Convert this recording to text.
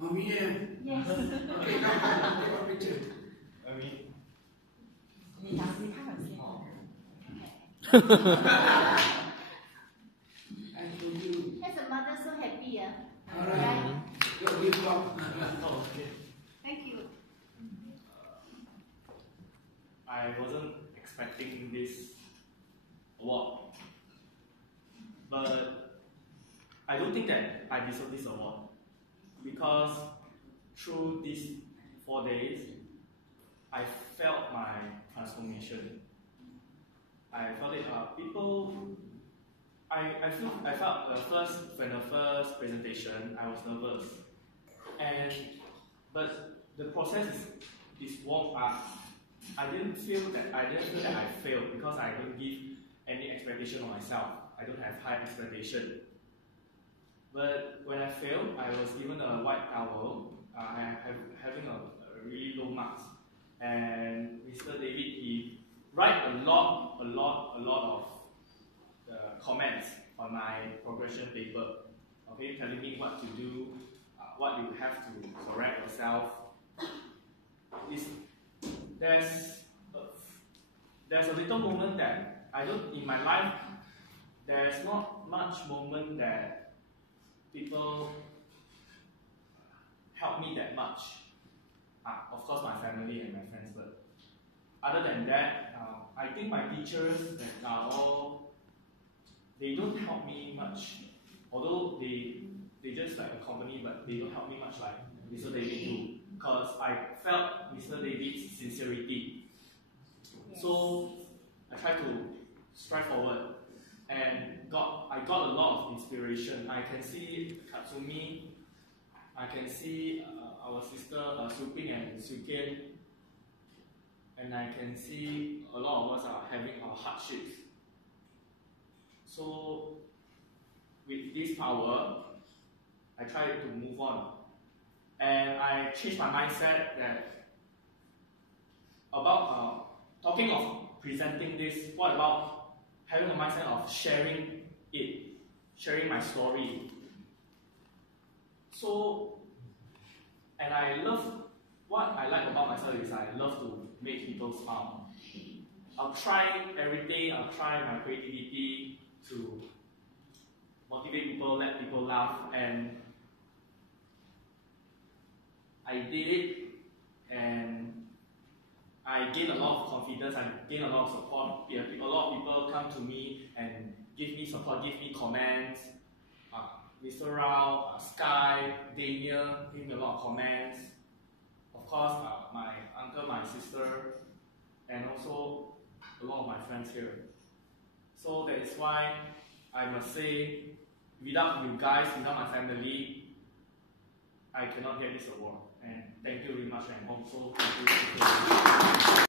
Mommy, Yes. okay, come, take a picture. Mommy. I told you. As a mother, so happy, yeah. Alright. Your big vlog. Oh, okay. Thank you. I wasn't expecting this award, but I don't think that I deserve this award because through these 4 days, I felt my transformation. I felt it. I felt when the first presentation, I was nervous, but the process is warm up. I didn't feel that I failed because I don't give any expectation on myself. I don't have high expectation. But when I failed, I was given a white towel. Having a really low marks, and Mr. David, he write a lot of comments on my progression paper. Okay, telling me what to do, what you have to correct yourself. There's a little moment that I don't in my life. There's not much moment that people help me that much. Of course, my family and my friends, but other than that, I think my teachers that are all, they don't help me much. Although they just like accompany, but they don't help me much like Mr. David do. Because I felt Mr. David's sincerity. Yes. So I tried to strive forward, and I got a lot of inspiration. I can see Katsumi, I can see our sister Su Ping and Su Kian, and I can see a lot of us are having our hardships. So with this power, I try to move on, and I changed my mindset that about talking of presenting this. What about having a mindset of sharing my story? So, and what I like about myself is I love to make people smile. I'll try everything. I'll try my creativity to motivate people, let people laugh, and I did it, and I gained a lot of confidence, I gained a lot of support. A lot of people come to me and give me support, give me comments. Mr. Rao, Sky, Daniel give me a lot of comments. Of course, my uncle, my sister, and also a lot of my friends here. So that is why I must say, without you guys, without my family, I cannot get this award. And thank you very much, and also thank you.